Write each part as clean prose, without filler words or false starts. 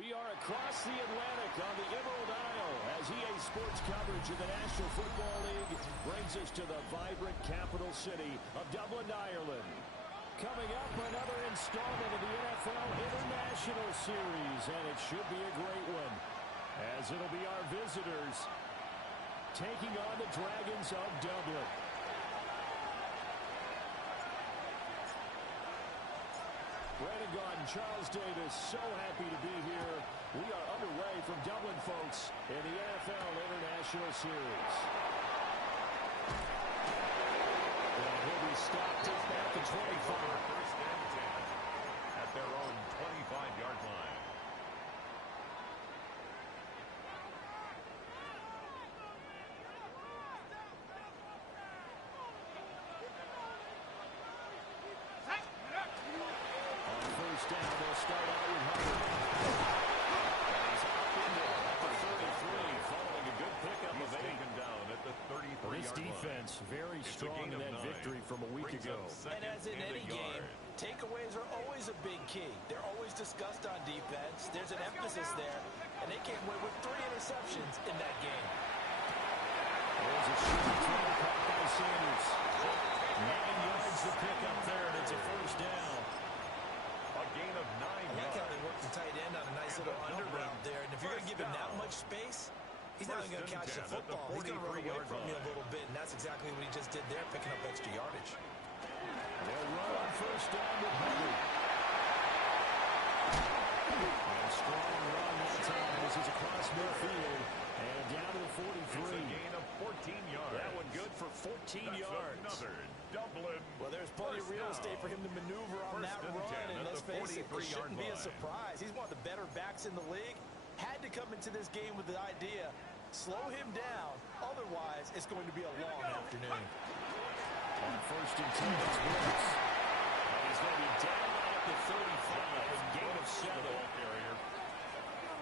We are across the Atlantic on the Emerald Isle as EA Sports coverage of the National Football League brings us to the vibrant capital city of Dublin, Ireland. Coming up, another installment of the NFL International Series, and it should be a great one, as it'll be our visitors taking on the Dragons of Dublin. Brandon Gaudin, Charles Davis, so happy to be here. We are underway from Dublin, folks, in the NFL International Series. And he'll be stopped at the 25. First and 10 at their own 25-yard line. Down, they'll start out with Hubbard. He's up into the 33, following a good pickup of 8. Taken down at the 33-yard This defense line. very strong in that 9. victory from a week ago. And as in any game, takeaways are always a big key. They're always discussed on defense. There's an emphasis there, and they came away with 3 interceptions in that game. There's a short throw caught by Sanders. 9 yards to pick up there, and it's a first down. A gain of 9 I like yards. how they worked the tight end on a nice little under route there. And if you're going to give him that much space, he's not going to catch the football. He's going to run away from you a little bit, and that's exactly what he just did there, picking up extra yardage. They'll run on first down with Hubbard. And a strong run that time. This is across midfield and down to the 43. It's a gain of 14 yards. That one good for 14 yards. Another Dublin. Well, there's plenty of real estate for him to maneuver on that run, and let's face it, it shouldn't be a surprise. He's one of the better backs in the league. Had to come into this game with the idea, slow him down, otherwise it's going to be a long afternoon. On first and 10, it's Brooks. And he's going to be down at the 35, gain of 7.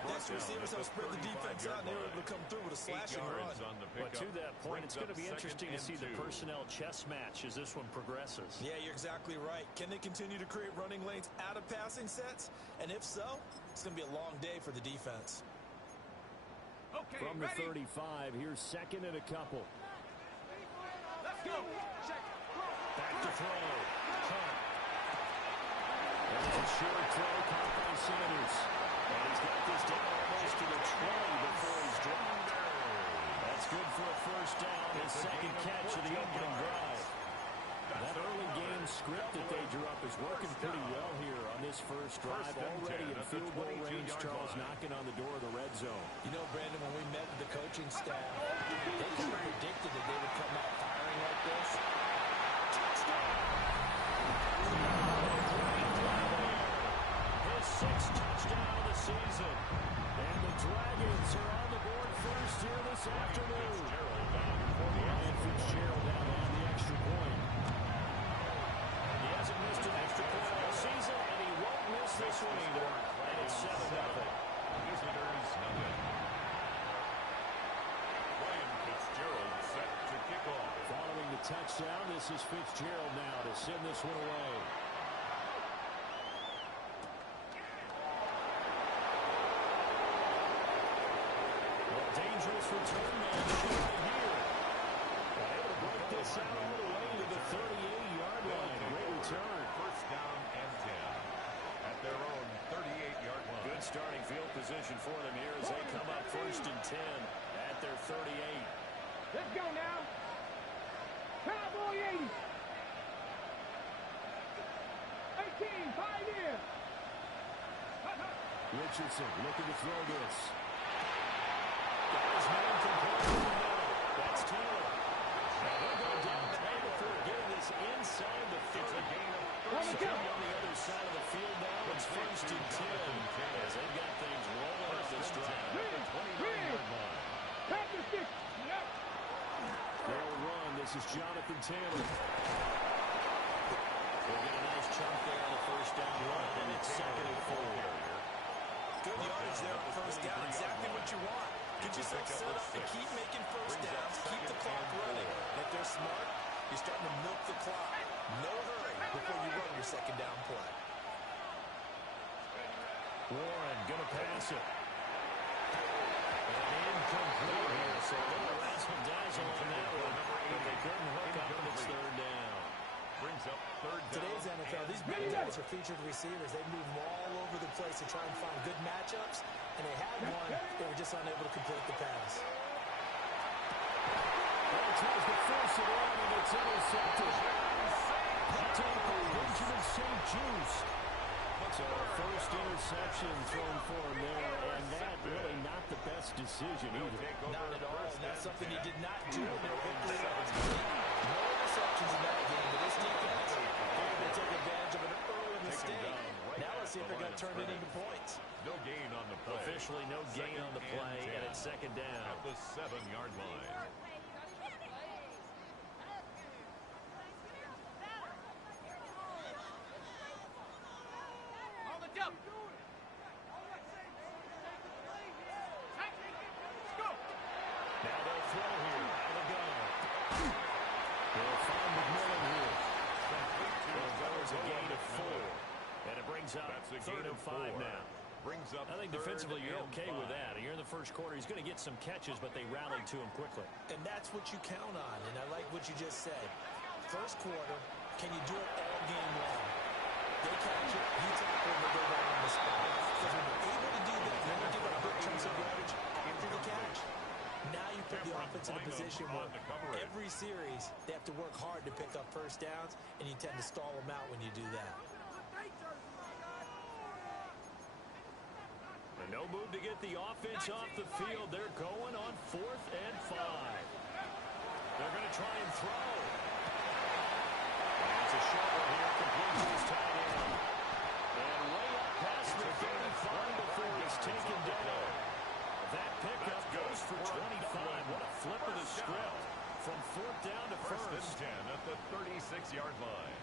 Next receivers have spread the defense out, and they were able to come through with a slashing run. But to that point, it's going to be interesting to see the personnel chess match as this one progresses. Yeah, you're exactly right. Can they continue to create running lanes out of passing sets? And if so, it's going to be a long day for the defense. Okay, from the 35, here's second and a couple. Let's go. Check. Back to throw. Hunt. There's a short throw caught by Sanders. And he's got this down almost to the 20 before he's dropped. That's good for a first down. His second catch of the opening drive. That early game script that they drew up is working pretty well here on this first drive. Already in field goal range, Charles knocking on the door of the red zone. You know, Brandon, when we met with the coaching staff, they kind of predicted that they would come out firing like this. Touchdown! His 6th touchdown of the season. And the Dragons are on the board first here this afternoon. Ryan Fitzgerald down on the extra point. He hasn't missed an extra point all season, and he won't miss this one either. And it's 7-0. Visitors, nothing. Ryan Fitzgerald set to kick off. Following the touchdown, this is Fitzgerald now to send this one away. Dangerous return man right here. Able to break this out all the way to the 38-yard line. Great return. First down and 10 at their own 38-yard line. Good starting field position for them here as they come up first and 10 at their 38. Let's go now. Cowboy 80. 18, 5 in. Richardson looking to throw this. Got his man completely in the middle. That's Taylor. Now he'll go down the way before getting this inside the 30. First down on the other side of the field now. It's first and 10 as they've got things rolling off this drive. Pack the stick. Yep. They'll run. This is Jonathan Taylor. They'll get a nice chunk there on the first down run, and it's 2nd and 4. Good yardage there on first down. Exactly what you want. Get yourself set up to keep making first downs, keep the clock running. And if they're smart, you're starting to milk the clock. No hurry before you run your second down play. Warren going to pass it. And incomplete here. So a little razzle-dazzle on that one. But they couldn't hook up, and it's third down. Brings up third down. Today's NFL, these big guys are featured receivers. They move all over the place to try and find good matchups, and they had one. They were just unable to complete the pass. Well, tries to force it on, and it's intercepted. Picked up by Benjamin St. Just. So first interception thrown for him there, and that really not the best decision either. Not at all, and that's something he did not do in their victory last week. No interceptions in that game, but this defense able to take advantage of an early mistake. Now let's see if they're going to turn it into points. No gain on the play. Officially no gain on the play, and it's second down. At the 7-yard line. Third and 5 now. Brings up I think defensively you're okay with that. You're in the first quarter. He's going to get some catches, but they rallied to him quickly. And that's what you count on, and I like what you just said. First quarter, can you do it all game long? They catch it, you tackle, and they go right on the spot. Because when you're able to do that, then you give up big chunks of yardage after the catch. Now you put the offense in a position where every series they have to work hard to pick up first downs, and you tend to stall them out when you do that. And no move to get the offense off the field. They're going on 4th and 5. They're going to try and throw. And it's a short one here. Complete to his tight end. And way up past the 35 before he's taken down. That pickup goes for 25. What a flip of the script. From 4th down to first and 10 at the 36-yard line.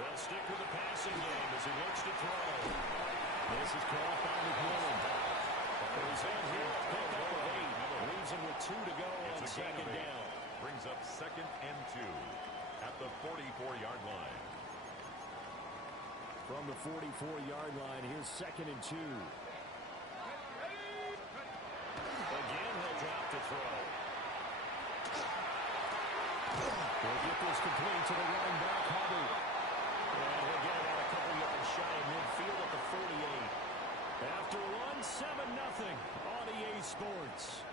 They'll stick with the passing game as he looks to throw. This is caught by McMillan. He's in here, pick up of 8. Leaves him with 2 to go on second down. Brings up 2nd and 2 at the 44-yard line. From the 44-yard line, here's 2nd and 2. Again, he'll drop to throw. They'll get this complete to the running back, Hubbard. And he'll get about a couple yards shy of midfield at the 48. After one, 7-0 on EA Sports.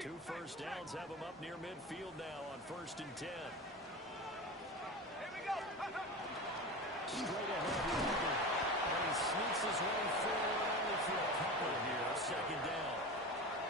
Two first downs have him up near midfield now on 1st and 10. Straight ahead, and he sneaks his way forward only for a couple here. Second down.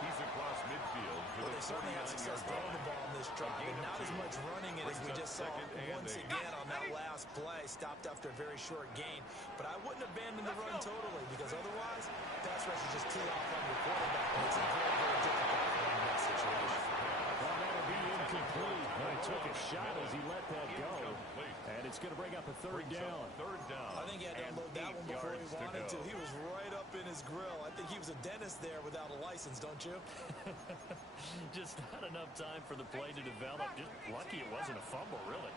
He's across midfield. Well, they certainly had success throwing the ball in this drive, and not as much running it as we just saw once again on that last play. Stopped after a very short gain. But I wouldn't abandon the run totally, because otherwise, pass rush is just too off on your quarterback. It makes it very, very difficult for him in that situation. Well, that'll be incomplete. He took a shot as he let that go. And it's going to bring up a third down. I think he had to unload that one before he wanted to. He was right up in his grill. I think he was a dentist there without a license, don't you? Just not enough time for the play to develop. Just lucky it wasn't a fumble, really.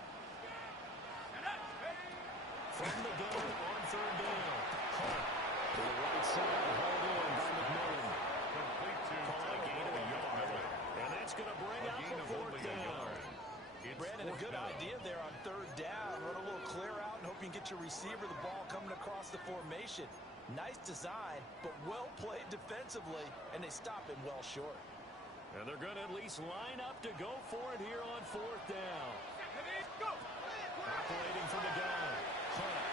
From the gun on 3rd down. To the right side, hauled in by McMillan. Call it a gain of a yard. And that's going to bring up the 4th down. Brandon, a good idea there on 3rd down. Run a little clear out and hope you can get your receiver the ball coming across the formation. Nice design, but well played defensively, and they stop him well short. And they're going to at least line up to go for it here on 4th down. Operating from the gun. Hunt.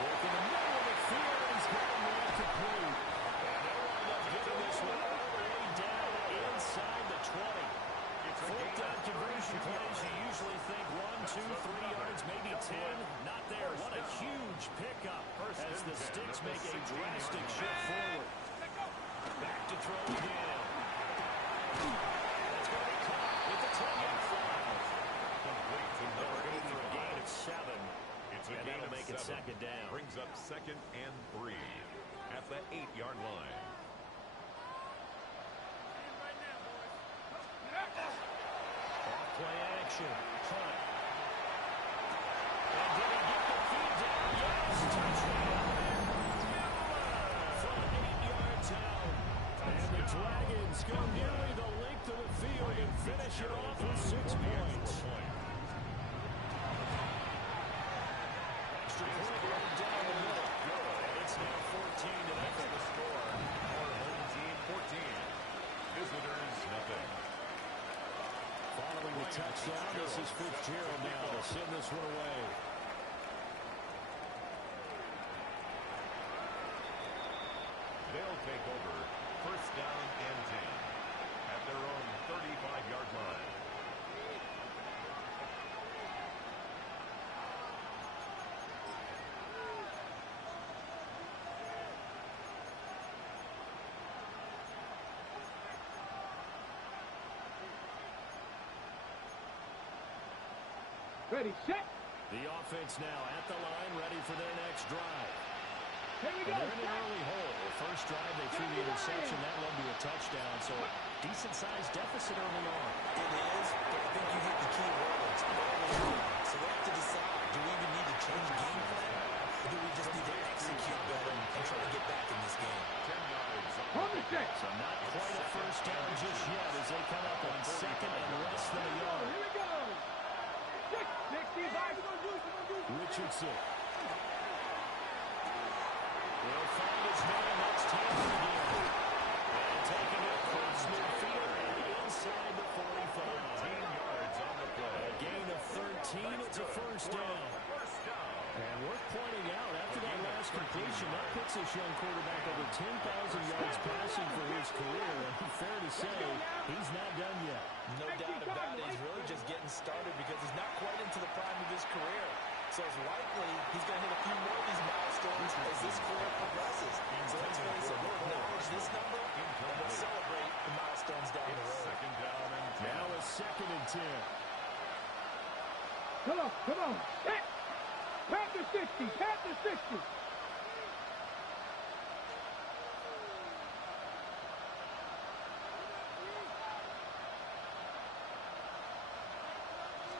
Work in the middle of the field, and he's got him right complete. And they'll wind up getting this one all the way down inside the 20. 4th down conversion plays, you usually think 1, 2, 3 yards, maybe 10. huge pickup as the Sticks make a drastic shift forward. Back to throw again. That's going to be caught with the 10-yard flag. Complete to number 8 for a gain of 7. It's a And gain that'll of make it 7. second down. Brings up 2nd and 3 at the 8-yard line. Play action. Hunt. And did he get the feed down? Yes, touchdown. From 8 yards out. And the Dragons go nearly the length of the field and finish it off with 6 points. Extra point right down the middle. And it's now 14 to nothing. The score. Our home team 14. Visitors nothing. Following the touchdown, this is Fitzgerald now to send this one away. They'll take over 1st down and 10 at their own 35-yard line. Ready, set. The offense now at the line, ready for their next drive. Here we go. And they're in an early hole. The first drive, they threw the interception. That led to a touchdown, so decent-sized deficit early on. It is, but I think you hit the key words early on. So they have to decide, do we even need to change game plan? Or do we just need to execute better and try to get back in this game? 10 yards. On the set. So not quite a first down just yet as they come up on 2nd and less than a yard. Here we go. 65. We're going to do it. Richardson. He'll find his man. That's Taylor again. And taking it across midfield and inside the 45. 13 yards on the play. A gain of 13. It's a first down. And worth pointing out, after that last completion, that puts this young quarterback over 10,000 yards passing for his career. And fair to say, he's not done yet. No doubt about it. He's really just getting started because he's not quite into the prime of his career. So it's likely he's going to hit a few more of these milestones as this career progresses. So let's face it, we'll acknowledge this number and we'll celebrate the milestones down the road. 2nd down and 10. Now a 2nd and 10. Come on. Set. Panther 60. Panther 60.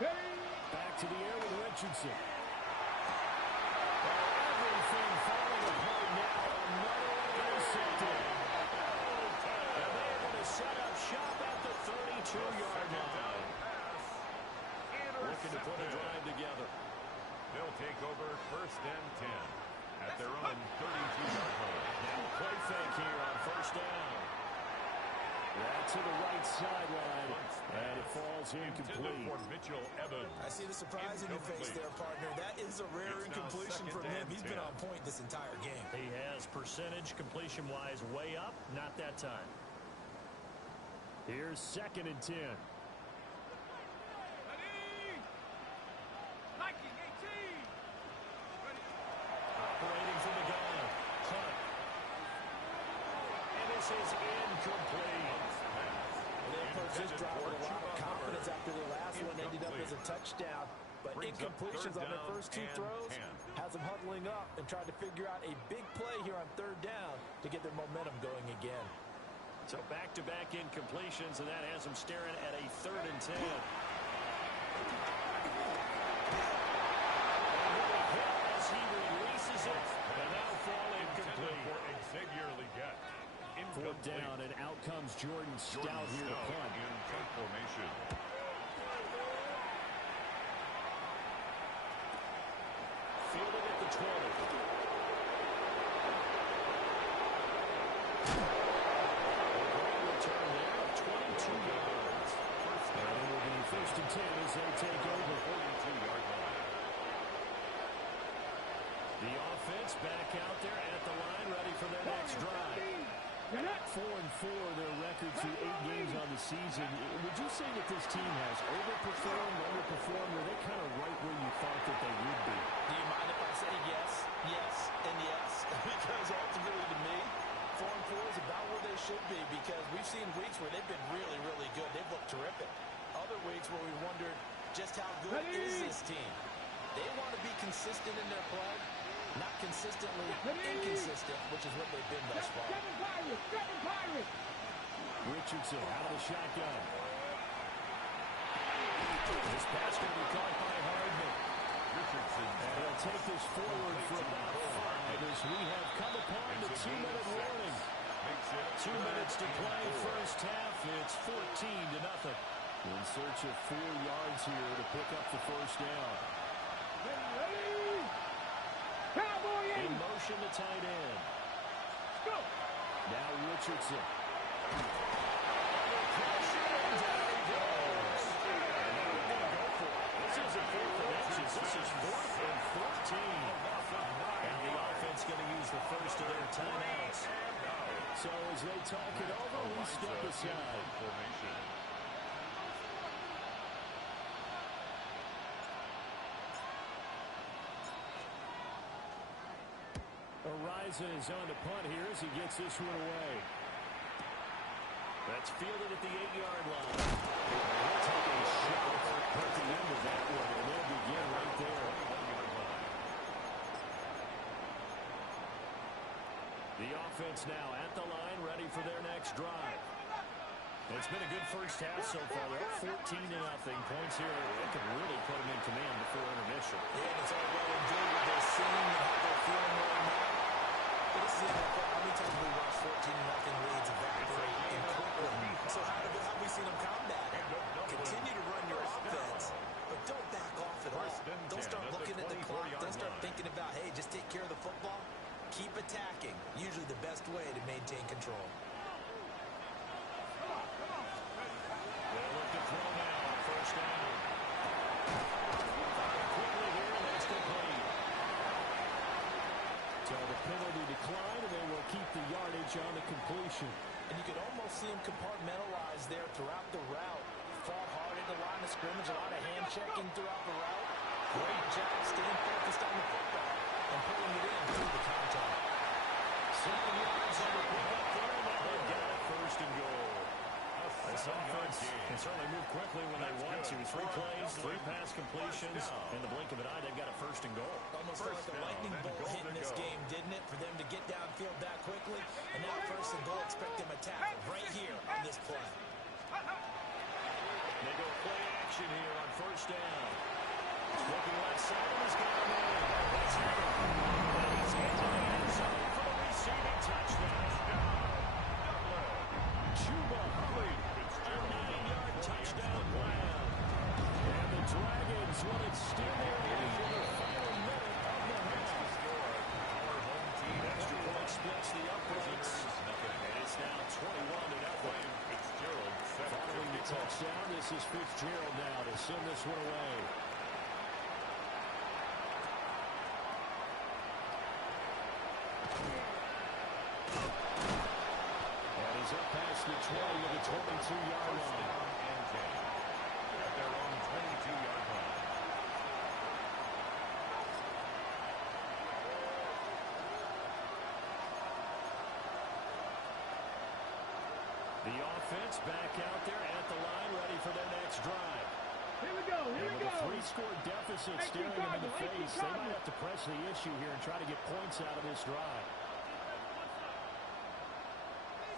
Back to the air with Richardson. Everything falling apart now. Another intercepted. And they're able to set up shop at the 32-yard line. Looking to put a drive together. They'll take over 1st and 10 at their own 32-yard line. Now play fake here on 1st down. That's to the right sideline. And it falls incomplete. For Mitchell Evans. I see the surprise in your face there, partner. That is a rare It's now incompletion from 2nd him. and He's been 10. on point this entire game. He has percentage completion-wise way up. Not that time. Here's 2nd and 10. Ready. Liking 18. Ready. Operating from the gun. Hunt. And this is incomplete. They approached this drive with a lot of confidence after their last one ended up as a touchdown. But incompletions on their first 2 throws has them huddling up and trying to figure out a big play here on 3rd down to get their momentum going again. So back-to-back incompletions, and that has them staring at a 3rd and 10. As he releases it, and now fall incomplete. For Xavier Legette. 4th down, and out comes Jordan Stout here to punt. In punt formation. Fielded at the 20. Great return there of 22 yards. And it will be 1st and 10 as they take over. 42-yard line. The offense back out there at the line, ready for their next drive. 4-4 their record through 8 games on the season. Would you say that this team has overperformed, underperformed, or are they kind of right where you thought that they would be? Do you mind if I say yes? seen weeks where they've been really, really good. They've looked terrific. Other weeks where we wondered just how good is this team. They want to be consistent in their play, not consistently inconsistent, which is what they've been thus far. Richardson out of the shotgun. This pass going to be caught by Hardman. Richardson. And he'll take this forward for about 5 as we have come upon the 2-minute warning. 2 minutes to play first half. It's 14-0. In search of 4 yards here to pick up the first down. In motion to tight end. Now Richardson. Down he goes. And now they're going to go for it. This isn't 4th and inches. This is 4th and 14. And the offense going to use the first of their timeouts. So as they talk it over, we step aside. Ariza is on the punt here as he gets this one away. That's fielded at the 8-yard line. They'll take a shot at the end of that one, and they'll begin right there. The offense now at the line, ready for their next drive. It's been a good first half so far. They're up 14-0. Points here. They can really put them in command before intermission. Yeah, and it's all well and good with their seeing and how they're feeling right now. But this is the NFL. How many times we watch 14-0 leads evaporate in quickly? So how have we seen them combat it? Continue to run your offense, but don't back off at all. Don't start looking at the clock. Don't start thinking about, hey, just take care of the football. Keep attacking. Usually the best way to maintain control. They'll look to throw now on first down. Firing quickly here, and that's complete. So the penalty declined, and they will keep the yardage on the completion. And you could almost see him compartmentalize there throughout the route. Fought hard at the line of scrimmage, a lot of hand checking throughout the route. Great job staying focused on the football and putting it in through the contact. 7 yards on the pickup there, and now they've got it first and goal. This offense can certainly move quickly when they want to. 3 plays, 3 pass completions. In the blink of an eye, they've got a first and goal. Almost felt like a lightning bolt hit in this game, didn't it? For them to get downfield that quickly. And now first and goal, expect them to tackle right here on this play. They go play action here on first down. Looking left side, and he's got him in. That's him. And he's into the end zone for the receiving touchdown. Chuba Hubbard, a 9-yard touchdown grab. And the Dragons will extend their lead in the final minute of the half. Our home team extra point splits the uprights. And it's now 21-0. Following the touchdown, this is Fitzgerald now to send this one away. And he's up past the 20 to the 22-yard line. At their own 22-yard line. The offense back out there at the line, ready for their next drive. Here we go, here And we with go. a 3-score deficit staring them in the face, they might have to press the issue here and try to get points out of this drive.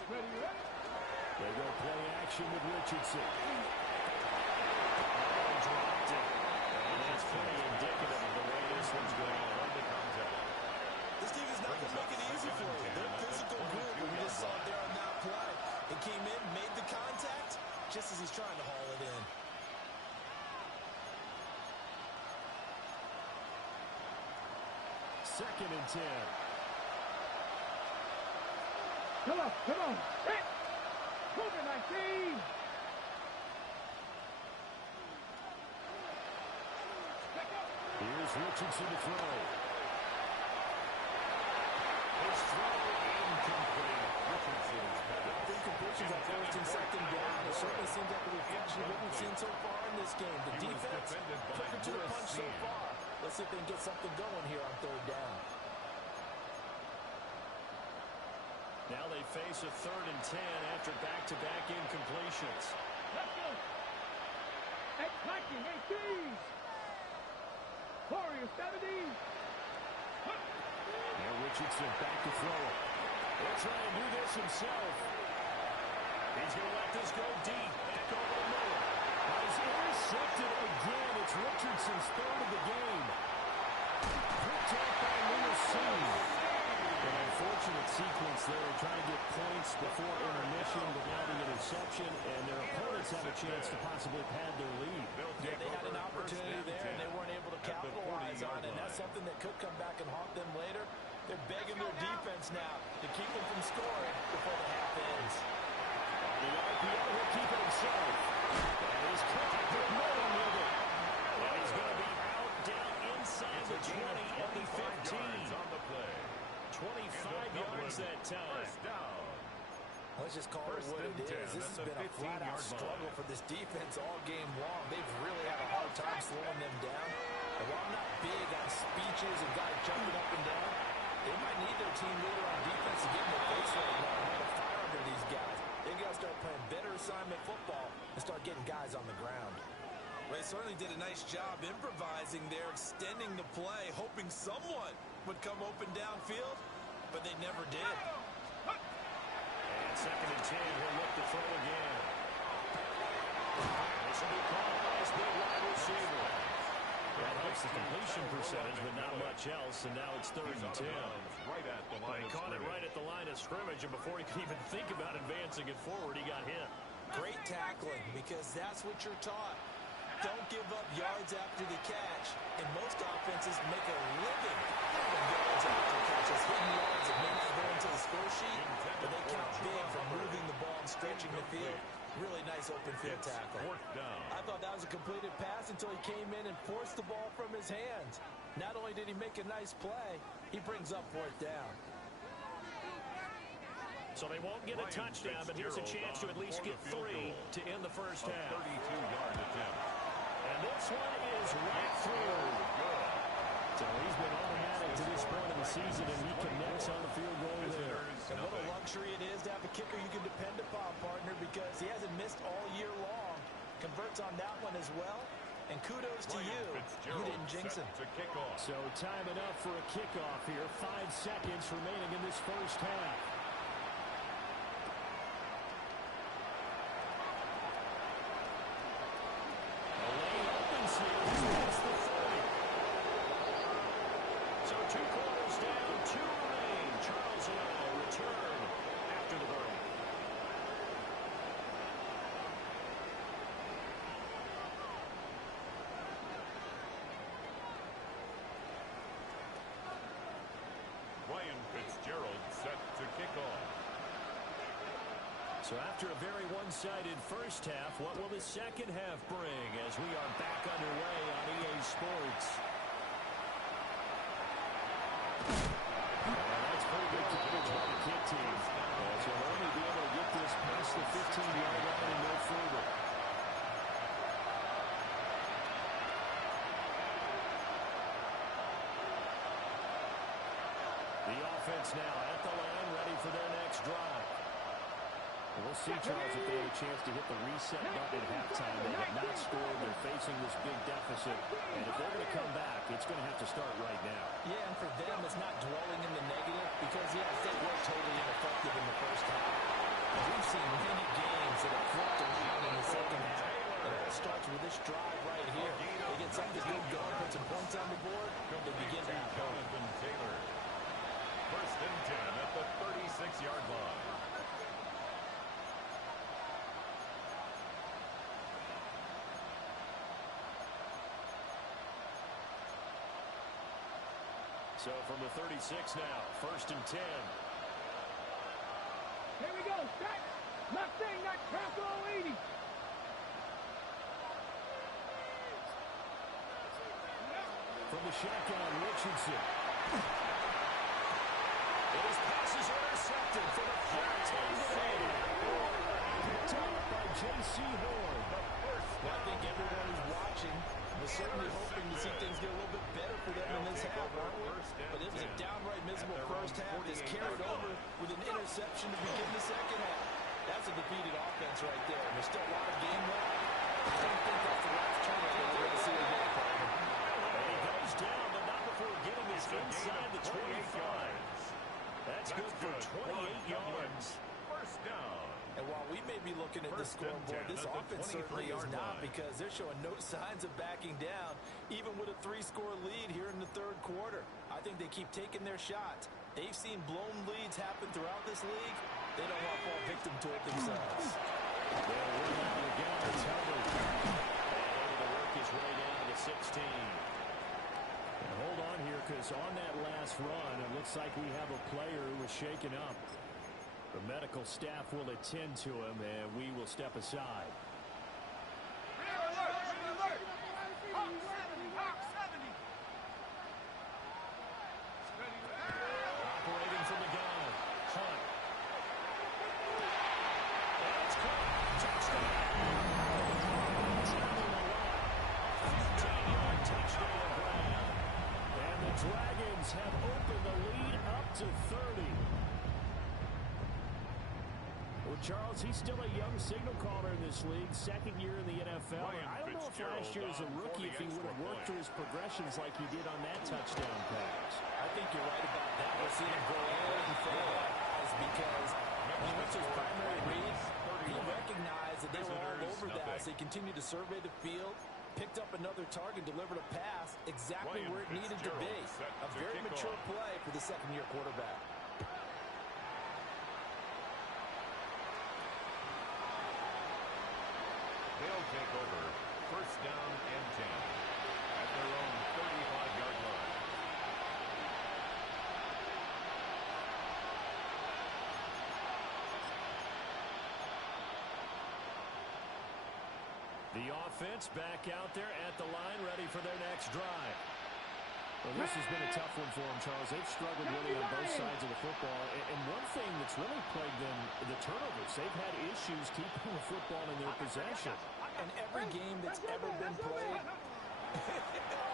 Ready, ready? They go play action with Richardson. Oh, dropped it. And that's pretty indicative of the way this one's going on. This team is not going to make it easy for them. They're a physical group, and we just saw it there on that play. It came in, made the contact, just as he's trying to haul it in. Second and 10. Come on, come on. Hit! Move it, 19! Here's Richardson to throw. His throw incomplete. Richardson's got it. Incompletions on first and second down. It certainly seems like a reflection of what we've seen so far in this game. The defense, quicker to the punch so far. Let's see if they can get something going here on third down. Now they face a 3rd and 10 after back-to-back incompletions. Let's go. Attacking 18. Warrior 70. Now Richardson back to throw it. He'll try and do this himself. He's going to let this go deep. Back over to Miller. He's intercepted again. It's Richardson's 3rd of the game. Picked up by Lewis. An unfortunate sequence there, trying to get points before intermission, but now the interception, and their opponents have a chance to possibly pad their lead. Yeah, they had an opportunity there, and they weren't able to capitalize on it, and that's something that could come back and haunt them later. They're begging their defense now to keep them from scoring before the half ends. On the RPO, he'll keep it himself. And he's caught with Miller with it. And he's going to be out down inside the 20 and the 15. On the play. 25 yards that time. First down. Let's just call it what it is. This has been a flat-out struggle for this defense all game long. They've really had a hard time slowing them down. And while I'm not big on speeches and guys jumping up and down, they might need their team leader on defense to get in their face right now and have a fire under these guys. They got to start playing better assignment football and start getting guys on the ground. Well, they certainly did a nice job improvising there, extending the play, hoping someone would come open downfield, but they never did. And 2nd and 10, he'll look to throw again. This will be called by his big wide receiver. That helps the completion percentage, but not much else, and now it's 3rd and 10. Right at the line. He caught it right at the line of scrimmage, and before he could even think about advancing it forward, he got hit. Great tackling, because that's what you're taught. Don't give up yards after the catch, and most offenses make a living having yards after catches, hitting yards that may not go into the score sheet, but they count big for moving the ball and stretching the field. Really nice open field tackle. I thought that was a completed pass until he came in and forced the ball from his hands. Not only did he make a nice play, he brings up 4th down. So they won't get a touchdown, but here's a chance to at least get 3 to end the first half. 32-yard attempt. And this one is right through. So he's been automatic to this point of the season, and he connects on the field goal there. And what a luxury it is to have a kicker you can depend upon, partner, because he hasn't missed all year long. Converts on that one as well. And kudos to you. You didn't jinx him. So time enough for a kickoff here. 5 seconds remaining in this first half. The lane opens here. It's the 30. So 2 quarters down, 2 remain. Charles and all return after the break. Ryan Fitzgerald set to kick off. So after a very one-sided first half, what will the second half bring as we are back underway on EA Sports? That's pretty good coverage by the kick team. So they'll only be able to get this past the 15-yard line and no further. The offense now at the line, ready for their next drive. We'll see, Charles, if they have a chance to hit the reset button at halftime. They have not scored. They're facing this big deficit. And if they're going to come back, it's going to have to start right now. Yeah, and for them, it's not dwelling in the negative because, yes, they were totally ineffective in the first half. But we've seen many games that have flipped around in the second half. It all starts with this drive right here. They get something good going, put some points on the board, they begin to have hope. Taylor. 1st and 10 at the 36-yard line. So from the 36 now, 1st and 10. Here we go. Set. Not saying that tackle 80. From the shotgun, Richardson. And his pass is intercepted for the 4th time today. Picked up by J.C. Horn. Well, I think everyone who's watching was certainly hoping to see things get a little bit better for them in this half, aren't we? But it was a downright miserable first half. This carried over with an interception. interception to begin the second half. That's a defeated offense right there. There's still a lot of game left. I don't think that's the last turnover we're going to see today, partner. And he goes down, but not before getting us inside the 25. That's good for 28 yards. First down. And while we may be looking at the scoreboard, this offense certainly is not, because they're showing no signs of backing down, even with a 3-score lead here in the third quarter. I think they keep taking their shots. They've seen blown leads happen throughout this league. They don't want to fall victim to it themselves. They'll run out again. It's Hubbard. And able to work his way down to the 16. And hold on here, because on that last run, it looks like we have a player who was shaken up. The medical staff will attend to him, and we will step aside. Operating from the gun, Hunt. That's caught. Touchdown. Traveling a lot. 15-yard touchdown grab. And the Dragons have opened the lead up to 30. Well, Charles, he's still a young signal caller in this league, second year in the NFL. I don't know if last year as a rookie, if he would have worked through his progressions like he did on that touchdown pass. I think you're right about that. We'll see him go in for the guys, because when he went to his primary read, he recognized that they were all over that as they continued to survey the field, picked up another target, delivered a pass exactly where it needed to be. A very mature play for the second-year quarterback. They'll take over first down and 10 at their own 35-yard line. The offense back out there at the line, ready for their next drive. Well, this has been a tough one for them, Charles. They've struggled really on both sides of the football. And one thing that's really plagued them, the turnovers. They've had issues keeping the football in their possession. And every game that's ever been played,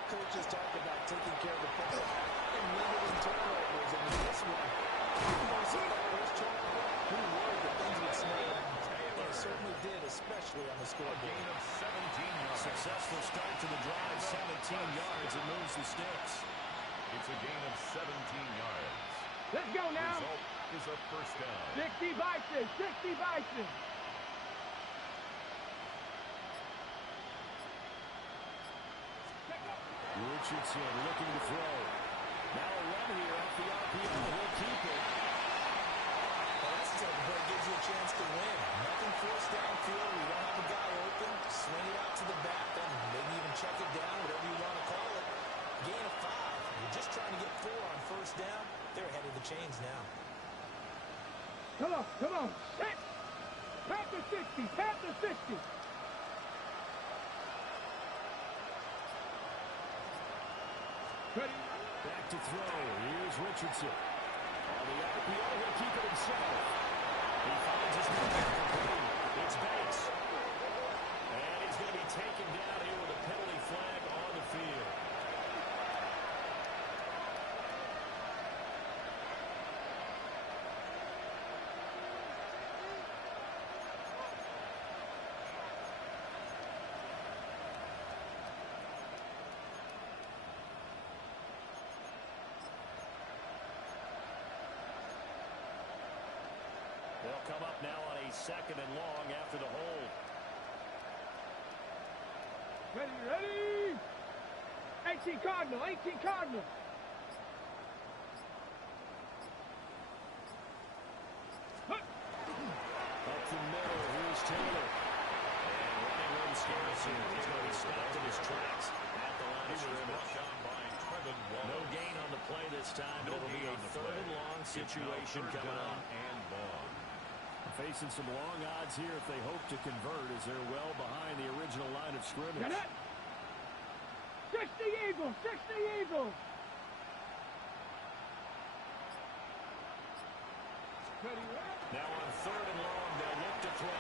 coaches talk about taking care of the football and limiting turnovers. And in this one, we worried that things would slow down. They certainly did, especially on the scoreboard. Gain of 17 yards. Successful start to the drive, 17 yards. It moves the sticks. It's a gain of 17 yards. Let's go now. Result is a first down. 60 Bison, 60 Bison. Richardson looking to throw. Now a run here off the RPO. He'll keep it. Well, that's the type of play that gives you a chance to win. Nothing forced downfield. We don't have a guy open. Swing it out to the back, and maybe even check it down, whatever you want to call it. Gain of 5. You're just trying to get 4 on first down. They're ahead of the chains now. Come on, come on. Hit. Panther 60, Panther 60. Ready. Back to throw. Here's Richardson. On the RPO, he'll keep it himself. He finds his man complete. It's Bates. And he's going to be taken down here with a penalty flag on the field. They'll come up now on a second and long after the hold. Ready, ready. 18 Cardinal, 18 Cardinal. Up the middle, here's Taylor. And running room scares him. He's going to be stopped in his tracks at the line of scrimmage. No gain on the play this time, but it'll be a third and long situation coming up. And long. Facing some long odds here if they hope to convert, as they're well behind the original line of scrimmage. Get it. 60 Eagles, 60 Eagles. Ready, ready. Now on third and long, they'll look to throw.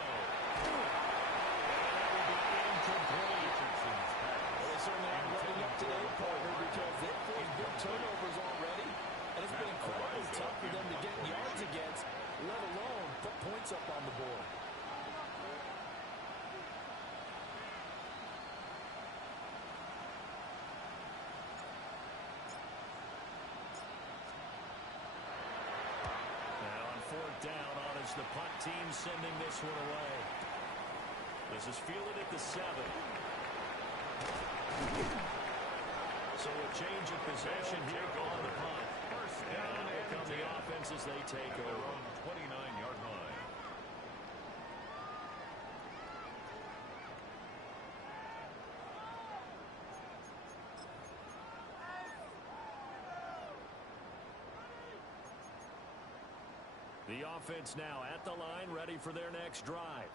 And that will be incomplete. Well, they certainly aren't running up today, partner, because they've forced big turnovers already, and it's been incredibly tough for them to get yards against, let the punt team sending this one away. This is fielded at the 7. So a change of possession here on the punt. First And down now will come and the 10. offense as they take At their over. own 29-yard line. The offense now at the line, ready for their next drive.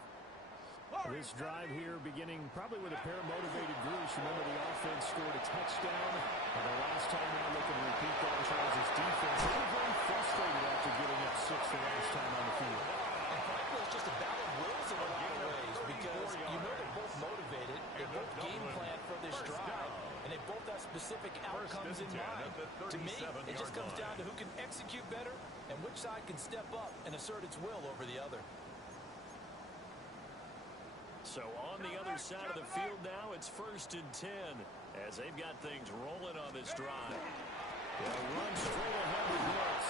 This drive here beginning probably with a pair of motivated groups. Remember, the offense scored a touchdown. And the last time now looking to repeat that, Charles' defense. They were very frustrated after getting up 6 the last time on the field. And frankly, it's just a battle of wills in a lot of ways because you know they're both motivated. They both game plan for this drive. And they both have specific outcomes in mind. To me, it just comes down to who can execute better and which side can step up and assert its will over the other. So on the other side of the field now, it's 1st and 10 as they've got things rolling on this drive. They'll run straight ahead with Brooks.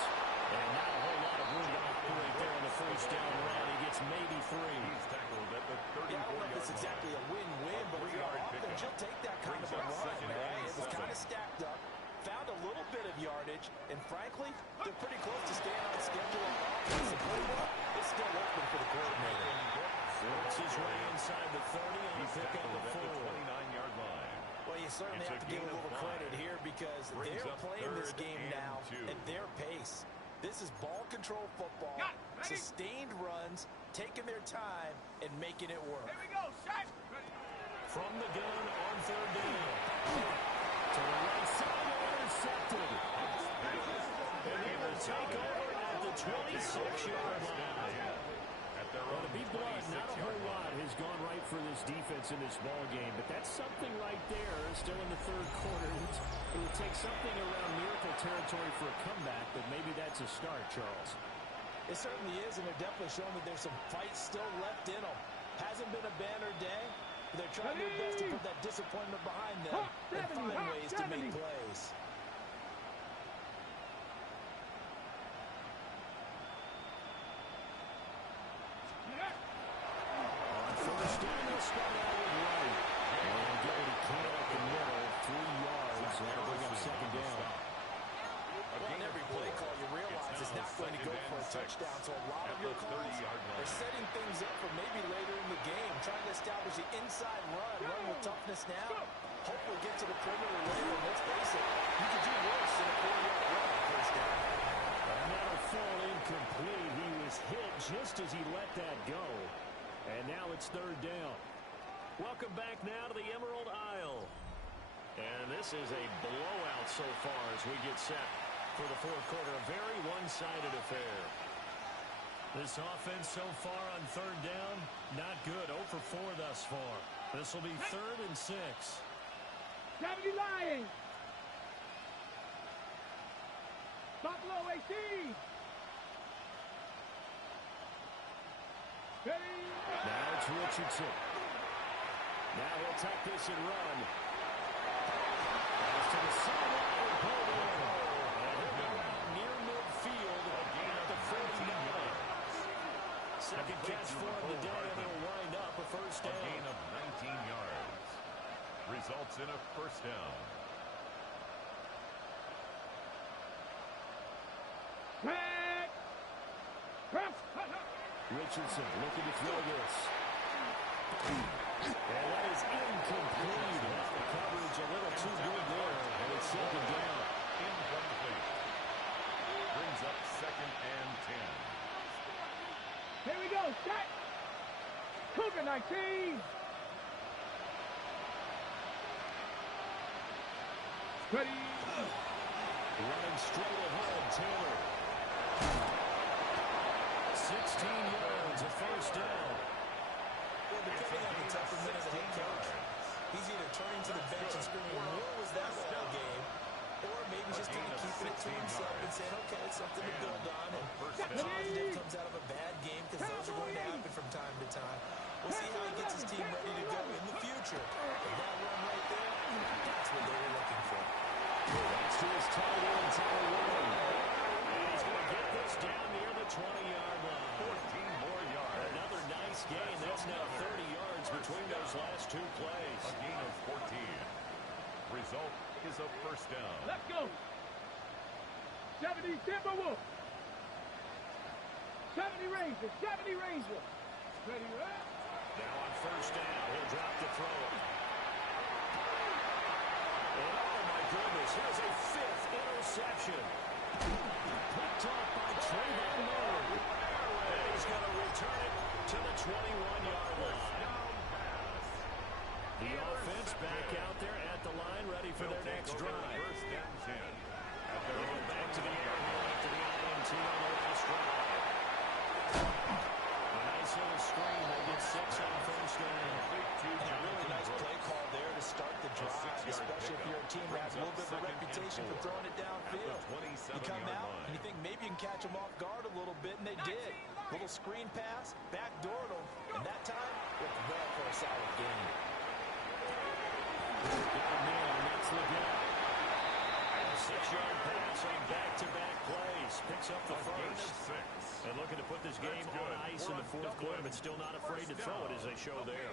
And not a whole lot of room to operate there on the first down run. He gets maybe 3. He's tackled at the 34-yard line. Yeah, I don't know if it's exactly a win-win, but if you're offense, you'll take that kind of a run, right? It was kind of stacked up, found a little bit of yardage, and frankly, they're pretty close to staying on schedule on offense. The playbook is still open for the coordinator. Works his way inside the 30 on the He's pick up tackled the at the 4. 29-yard line. Well, you certainly It's have a to give gain a of little 5. credit here because Brings they're up playing this 3rd game and now 2. at their pace. This is ball control football, sustained runs, taking their time, and making it work. Here we go, set. From the gun on 3rd down. To the right side, intercepted. And they will take over at the 26-yard line. Well, to be blunt, not a whole lot has gone right for this defense in this ball game, but that's something right there. Still in the 3rd quarter. It would take something around miracle territory for a comeback, but maybe that's a start, Charles. It certainly is, and they're definitely showing that there's some fight still left in them. Hasn't been a banner day, but they're trying their best to put that disappointment behind them and find ways to make plays. On 1st down, they'll start out with Wright. And get what he can up the middle, 3 yards. That'll bring up 2nd down. Well, on every play call, you realize it's not going to go for a touchdown, so a lot of your calls are setting things up for maybe later in the game, trying to establish the inside run with toughness now. Hopefully get to the perimeter later, and let's face it, you could do worse than a 4-yard run on 1st down. And that'll fall incomplete. He was hit just as he let that go. And now it's 3rd down. Welcome back now to the Emerald Isle. And this is a blowout so far as we get set for the 4th quarter. A very one-sided affair. This offense so far on 3rd down, not good. 0 for 4 thus far. This will be 3rd and 6. 70 Lions. Buffalo AC. Ready. Now it's Richardson. Now he'll take this and run. Pass to the sideline and pulled in. And he'll go out near midfield at the 49. Second catch for him today, and he'll wind up a 1st A down. gain of 19 yards. Results in a 1st down. Back. Press. Richardson looking to throw this. And that is incomplete. The coverage a little too good there, and it's 2nd down. Incomplete. Brings up 2nd and 10. Here we go, set. Cougar 19. Ready. Running straight ahead, Taylor. 16 yards, a 1st down. Well, depending on the temperament of the head coach, he's either turning to the bench and screaming, where was that all game? Or maybe just kind of keeping it to himself and saying, okay, it's something to build on. And positive comes out of a bad game because those are going to happen from time to time. We'll see how he gets his team ready to go in the future. But that run right there, that's what they were looking for. That's to his tight end, Taylor. And he's going to get this down near the 20-yard line. 14 It's now 30 yards between those last two plays. A gain of 14. Result is a first down. Let's go. 70 Timberwolves. 70 Rangers. 70 Rangers. Ready, right? Now on first down, he'll drop the throw. And oh my goodness, here's a fifth interception. Picked off by Trayvon Mullen. And he's going to return it to the 21-yard line. The offense back out there at the line, ready for their next drive. First and 10. Going back to the air here after the INT on the last drive. A nice little screen. They get 6 on first down. And a really nice play call there to start the drive, especially if you're a team that has a little bit of a reputation for throwing it downfield. You come out and you think maybe you can catch them off guard a little bit, and they did. Little screen pass, backdoored them, and that time worked well for a solid gain. That's Leggett. A 6-yard pass on back-to-back plays. Picks up the first. And looking to put this game on ice in the fourth quarter, but still not afraid to throw it as they show there.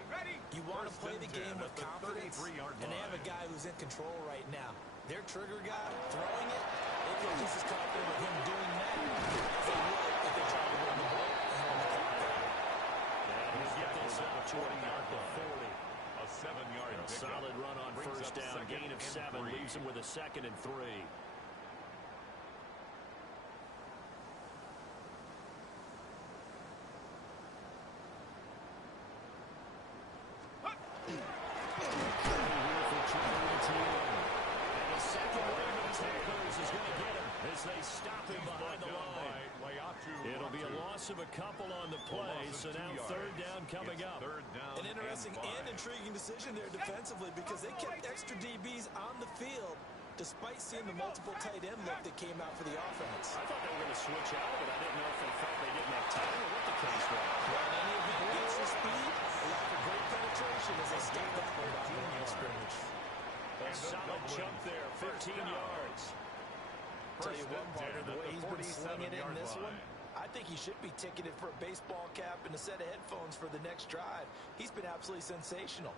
You want to play the game with confidence, and they have a guy who's in control right now. Their trigger guy, throwing it, they feel just as confident with him doing that as they would if they tried to run the ball and run the clock down. And he'll get this out to about the 40. A 7-yard A solid run on first down. Gain of 7 leaves him with a 2nd and 3. They stop him behind the line. It'll be a loss of a couple on the play, so now third down coming up. An interesting and intriguing decision there defensively because they kept extra DBs on the field despite seeing the multiple tight end look that came out for the offense. I thought they were going to switch out of it. I didn't know if they felt they didn't have time or what the case was. Well, in any event, gets the speed, a lack of great penetration as they step that one down the line of scrimmage. A solid chunk there, 15 yards. Tell you what, partner, the way he's been slinging it in this one, I think he should be ticketed for a baseball cap and a set of headphones for the next drive. He's been absolutely sensational.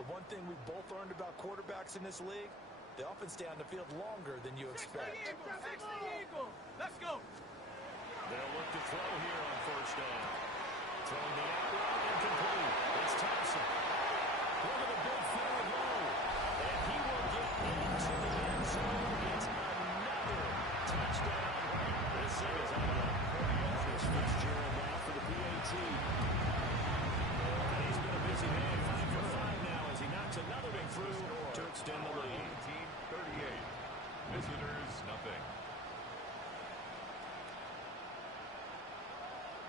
But one thing we both learned about quarterbacks in this league, they often stay on the field longer than you expect. Let's go. They'll look to throw here on first down. Throwing the out route incomplete. It's Thompson. Look at the big forward low. And he will get into the end zone. It's another touchdown. This thing is on the Marcus Fitzgerald now for the PAT. And he's been a busy man. 5 for 5 now as he knocks another big through to extend the lead. 38. Visitors, nothing.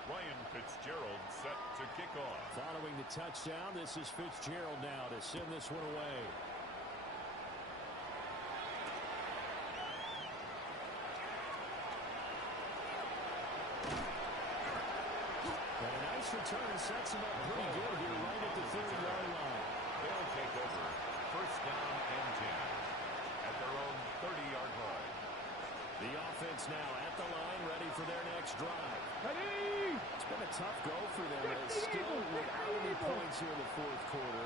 Ryan Fitzgerald set to kick off. Following the touchdown, this is Fitzgerald now to send this one away. And a nice return sets him up pretty good here right at the 30-yard line. They'll take over. First down and 10 at their own 30-yard line. The offense now at the line, ready for their next drive. Ready. It's been a tough go for them. They still without any points here in the fourth quarter.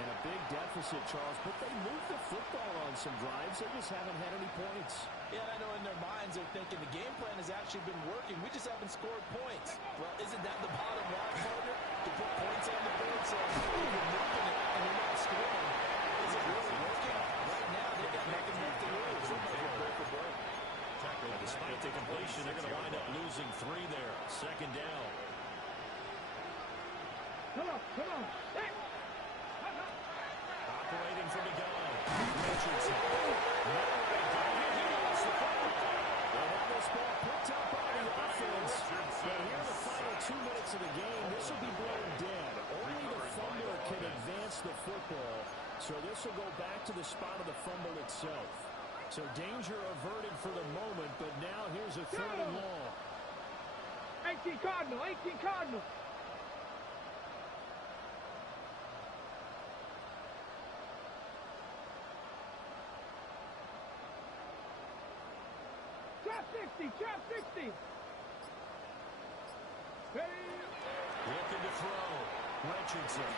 And a big deficit, Charles. But they moved the football on some drives. They just haven't had any points. Yeah, I know in their minds they're thinking the game plan has actually been working. We just haven't scored points. Well, isn't that the bottom line, partner? To put points on the board, so if you're moving it and you're not scoring, is it really working? Right now, they've got nothing left to lose. They might well break a break. Despite the completion, they're going to wind up losing 3 there. Second down. Come on, come on. Operating from the gun. Richardson. He lost the ball. They have this ball picked up by the offense. But here in the final 2 minutes of the game, this will be blown dead. Only the fumbler can advance the football. So this will go back to the spot of the fumble itself. So danger averted for the moment, but now here's a 3rd and long. 18 Cardinal, 18 Cardinal. Trap 60, trap 60. Ready. Looking to throw. Richardson.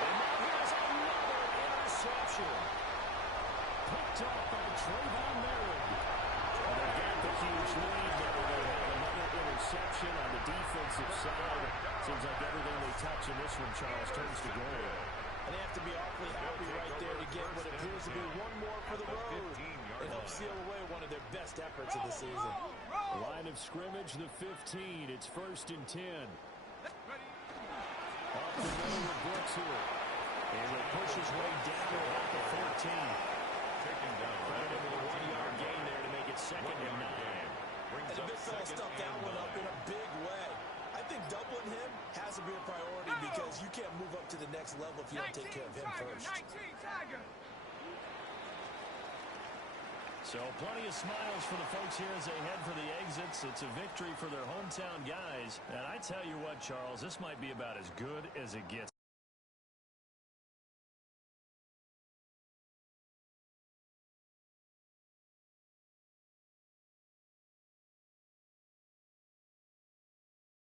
And now here's another interception. Picked up by Trayvon Merritt. Well, they've got the huge lead. Now they have another interception on the defensive side. Seems like everything they touch in this one, Charles, turns to goal. And they have to be awfully happy right there to get what appears to be one more for the road. It helps seal away one of their best efforts of the season. Line of scrimmage, the 15. It's 1st and 10. Off the middle with Brooks here. And will push his way down to about the 14. Taken down. Credit with a 1-yard gain there to make it 2nd and 9. And the big fella stuffed that one up in a big way. I think doubling him has to be a priority because you can't move up to the next level if you don't take care of him first. So plenty of smiles for the folks here as they head for the exits. It's a victory for their hometown guys. And I tell you what, Charles, this might be about as good as it gets.